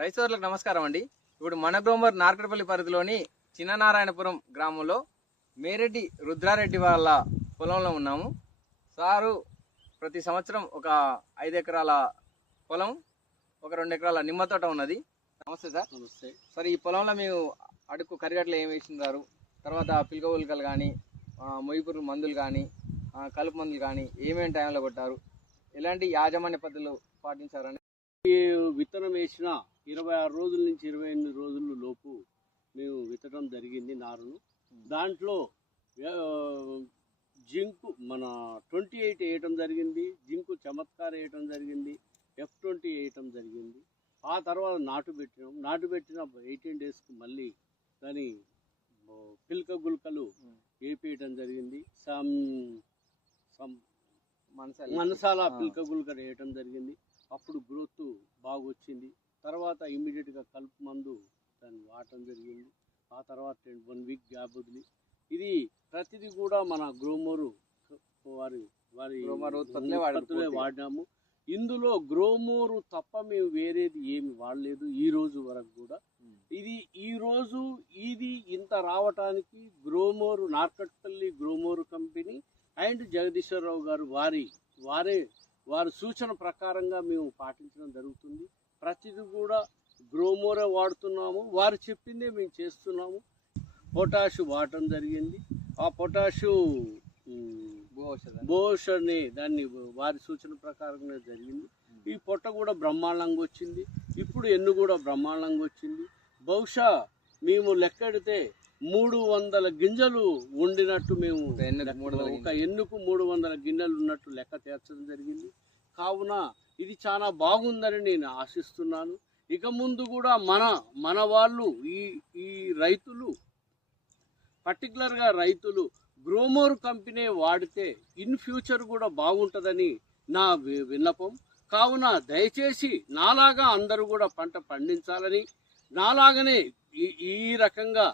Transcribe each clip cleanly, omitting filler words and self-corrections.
రైతులకు నమస్కారం అండి. ఇప్పుడు మన గ్రోమర్ నార్కట్పల్లి పరిధిలోని చిన్ననారాయణపురం గ్రామంలో మేరెడ్డి రుద్రారెడ్డి వాళ్ళ పొలంలో ఉన్నాము. సారు ప్రతి సంవత్సరం ఒక 5 ఎకరాల పొలం, ఒక 2 ఎకరాల నిమ్మ తోట ఉన్నది. నమస్తే సార్. నమస్తే సార్, ఈ పొలంలో మేము అడుగు కరిగట్లు ఏమి వేసినారు, తర్వాత పిలక ఉల్కలు కానీ, మొయ్యిపురు మందులు కానీ, కలుపు మందులు కానీ ఏమేమి టైంలో కొట్టారు, ఎలాంటి యాజమాన్య పద్ధతులు పాటించారని? విత్తనం వేసిన 26 రోజుల నుంచి 28 రోజుల లోపు మేము విత్తడం జరిగింది నారును. దాంట్లో జింకు మన 28 వేయటం జరిగింది, జింకు చమత్కార్ వేయటం జరిగింది, F20 వేయటం జరిగింది. ఆ తర్వాత నాటు పెట్టిన 18 డేస్కి మళ్ళీ దాని పిల్క గుల్కలు వేపేయటం జరిగింది. మనసాల పిల్క గుల్క వేయటం జరిగింది. అప్పుడు గ్రోత్ బాగా వచ్చింది. తర్వాత ఇమ్మీడియట్గా కలుపు మందు దాన్ని వాడటం జరిగింది. ఆ తర్వాత 1 వీక్ గ్యాప్ వదిలి ఇది ప్రతిదీ కూడా మన గ్రోమోరు వారి ఉత్పత్తులే వాడినాము. ఇందులో గ్రోమోరు తప్ప మేము వేరేది ఏమి వాడలేదు ఈ రోజు వరకు కూడా. ఇది ఇంత రావటానికి గ్రోమోరు నార్కట్పల్లి గ్రోమోరు కంపెనీ అండ్ జగదీశ్వరరావు గారు వారి సూచన ప్రకారంగా మేము పాటించడం జరుగుతుంది. ప్రతిదీ కూడా గ్రోమోరే వాడుతున్నాము, వారు చెప్పిందే మేము చేస్తున్నాము. పొటాషు వాడటం జరిగింది. ఆ పొటాషు బోషని దాన్ని వారి సూచన ప్రకారంగా జరిగింది. ఈ పొట్ట కూడా బ్రహ్మాండంగా వచ్చింది. ఇప్పుడు ఎన్ను కూడా బ్రహ్మాండంగా వచ్చింది. బహుశా మేము లెక్కెడితే 300 గింజలు ఉండినట్టు మేము ఒక ఎన్నుకు 300 గింజలు ఉన్నట్టు లెక్క తీర్చడం జరిగింది. కావున ఇది చాలా బాగుందని నేను ఆశిస్తున్నాను. ఇక ముందు కూడా మన వాళ్ళు ఈ రైతులు పర్టికులర్గా రైతులు గ్రోమోర్ కంపెనీ వాడితే ఇన్ ఫ్యూచర్ కూడా బాగుంటుందని నా విన్నపం. కావున దయచేసి నాలాగా అందరూ కూడా పంట పండించాలని, నాలాగనే ఈ రకంగా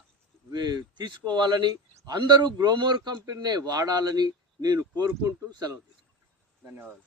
తీసుకోవాలని, అందరూ గ్రోమోర్ కంపెనీ వాడాలని నేను కోరుకుంటూ సెలవు తీసుకుంటాను. ధన్యవాదాలు.